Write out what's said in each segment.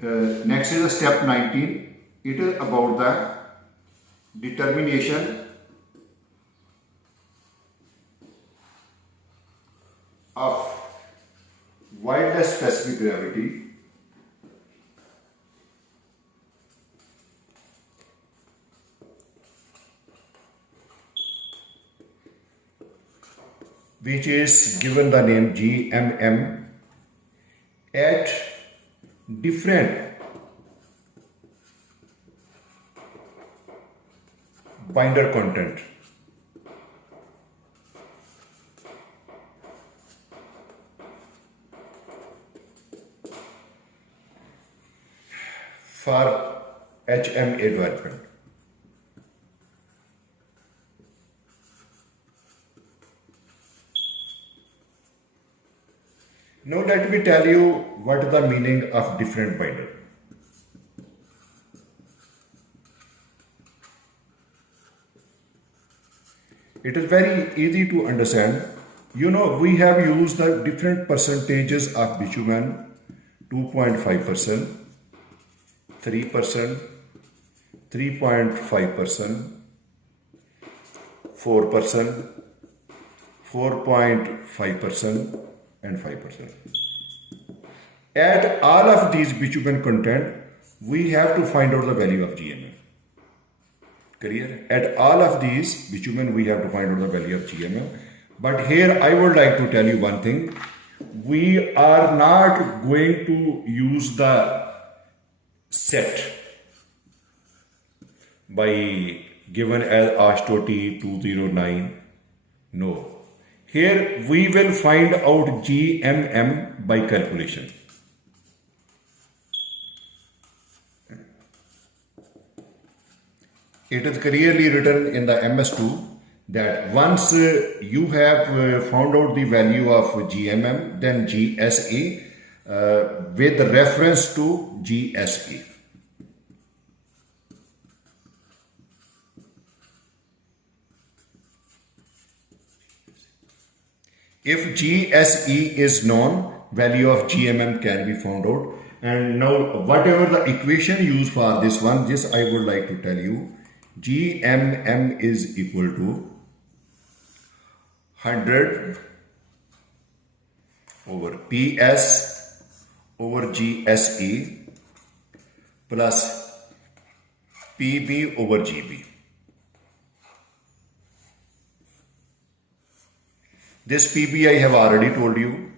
Next is the step 19. It is about the determination of widest specific gravity which is given the name GMM at different binder content. For HMA development. Now let me tell you what is the meaning of different binder. It is very easy to understand. You know, we have used the different percentages of bitumen: 2.5%, 3%, 3.5%, 4%, 4.5%, and 5%. At all of these bitumen content, we have to find out the value of GMM. Clear? At all of these bitumen, we have to find out the value of GMM. But here I would like to tell you one thing. We are not going to use the set by given as ASTO-T 209. No. Here we will find out GMM by calculation. It is clearly written in the MS2 that once you have found out the value of GMM, then GSE with reference to GSE. If GSE is known, value of GMM can be found out. And now whatever the equation used for this one, this I would like to tell you. GMM is equal to 100 over PS over GSE plus PB over GB. This PB I have already told you.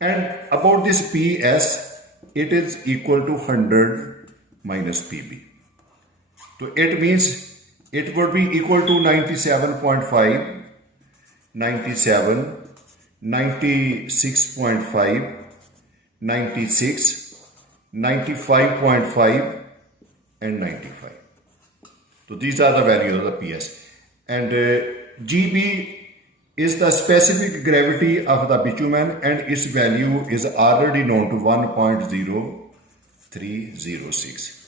And about this PS, it is equal to 100 minus PB. So it means it would be equal to 97.5, 97, 96.5, 96, 95.5 and 95. So these are the values of the PS. And GB is the specific gravity of the bitumen, and its value is already known to 1.0306.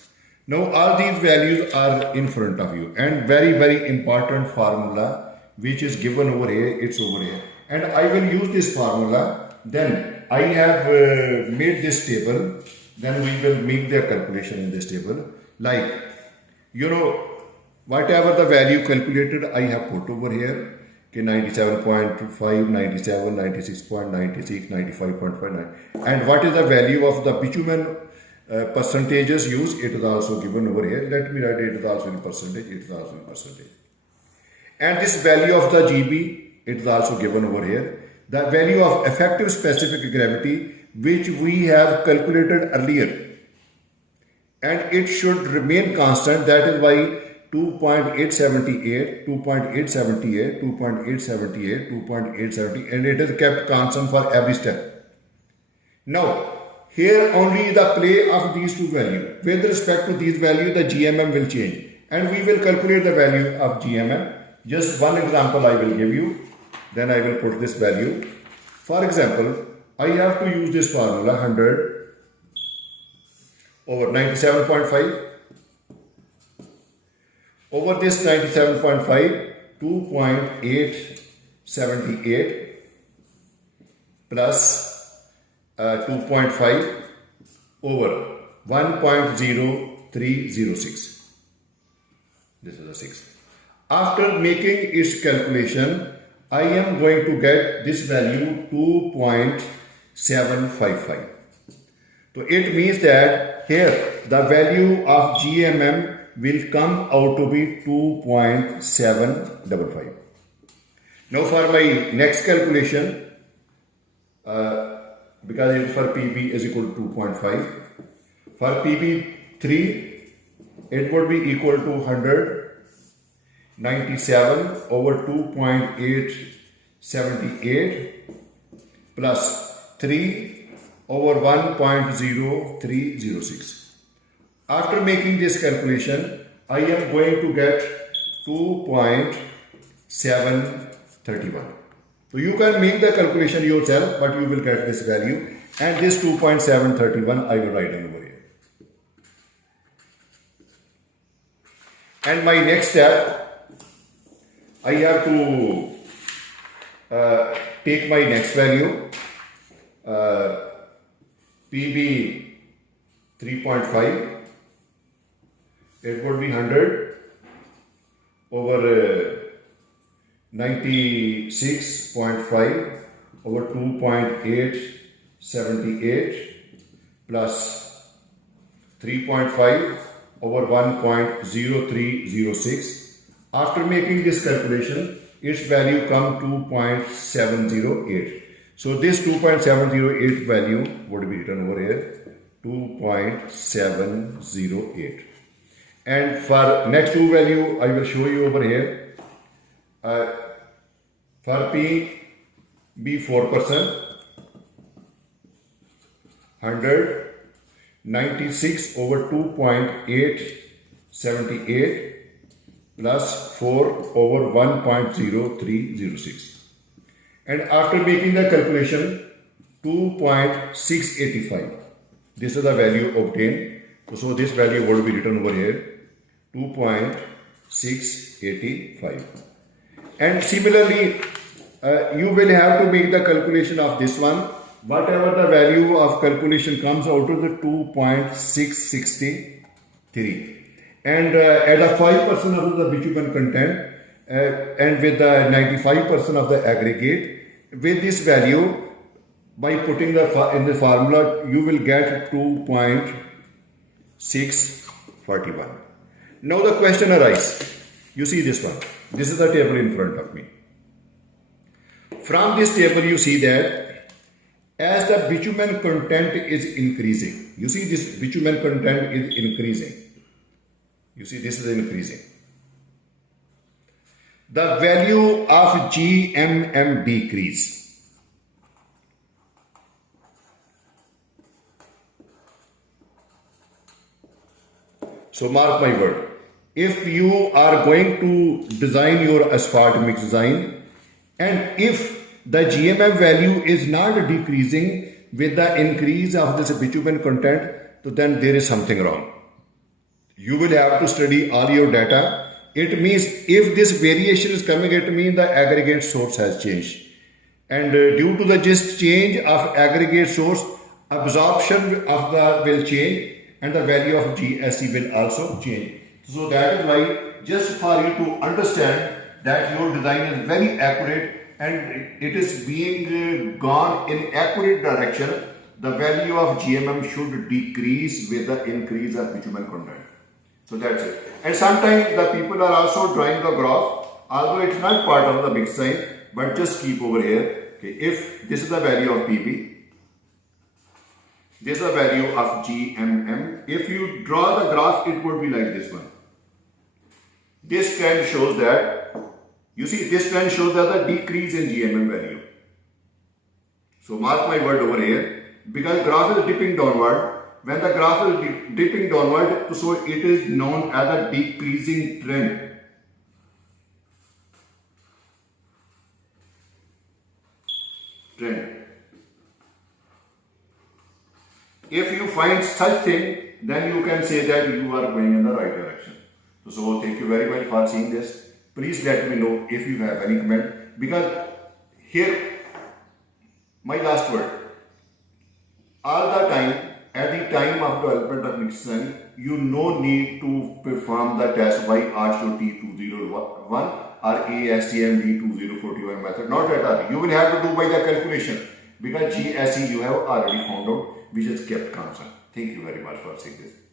Now all these values are in front of you, and very important formula which is given over here, it's over here. And I will use this formula, then I have made this table, then we will make the calculation in this table. Like, you know, whatever the value calculated I have put over here, okay, 97.5, 97, 96.96, 95.59. And what is the value of the bitumen percentages used? It is also given over here. Let me write it is also in percentage, it is also in percentage. And this value of the GB, it is also given over here. The value of effective specific gravity, which we have calculated earlier. And it should remain constant, that is why 2.878, 2.878, 2.878, 2.870, and it is kept constant for every step. Now, here only the play of these two values. With respect to these values, the GMM will change. And we will calculate the value of GMM. Just one example I will give you. Then I will put this value. For example, I have to use this formula 100 over 97.5. Over this 97.5, 2.878 plus 2.5 over 1.0306. This is the 6. After making its calculation, I am going to get this value 2.755. So it means that here the value of GMM will come out to be 2.755. Now for my next calculation, because it is for PB is equal to 2.5. For PB3, it would be equal to 197 over 2.878 plus 3 over 1.0306. After making this calculation, I am going to get 2.731. So you can make the calculation yourself, but you will get this value, and this 2.731 I will write down over here. And my next step, I have to take my next value, PB 3.5. It would be 100 over 96.5 over 2.878 plus 3.5 over 1.0306. After making this calculation, its value come 2.708. So this 2.708 value would be written over here, 2.708. And for next two value, I will show you over here. For PB 4%, 196 over 2.878 plus 4 over 1.0306. And after making the calculation, 2.685. This is the value obtained. So this value would be written over here, 2.685. And similarly, you will have to make the calculation of this one. Whatever the value of calculation comes out of the 2.663. And at a 5% of the bitumen content and with the 95% of the aggregate, with this value, by putting in the formula, you will get 2.641. Now the question arises. You see this one. This is the table in front of me. From this table, you see that as the bitumen content is increasing, you see this bitumen content is increasing. You see this is increasing. The value of GMM decrease. So mark my word. If you are going to design your asphalt mix design, and if the GMM value is not decreasing with the increase of this bitumen content, so then there is something wrong. You will have to study all your data. It means if this variation is coming, it means the aggregate source has changed. And due to the just change of aggregate source, absorption of the will change and the value of GSE will also change. So that is why, just for you to understand that your design is very accurate and it is being gone in accurate direction, the value of GMM should decrease with the increase of bitumen content. So that's it. And sometimes the people are also drawing the graph, although it's not part of the big sign, but just keep over here. Okay, if this is the value of PB, this is the value of GMM. If you draw the graph, it would be like this one. This trend shows that, you see, this trend shows that the decrease in GMM value. So mark my word over here, because graph is dipping downward. When the graph is dipping downward, so it is known as a decreasing trend. If you find such thing, then you can say that you are going in the right direction. So thank you very much for seeing this. Please let me know if you have any comment, because here, my last word, all the time at the time of development of mixed you no need to perform the test by T201 or ASTM D2041 method. Not at all. You will have to do by the calculation because GSE you have already found out, which is kept constant. Thank you very much for seeing this.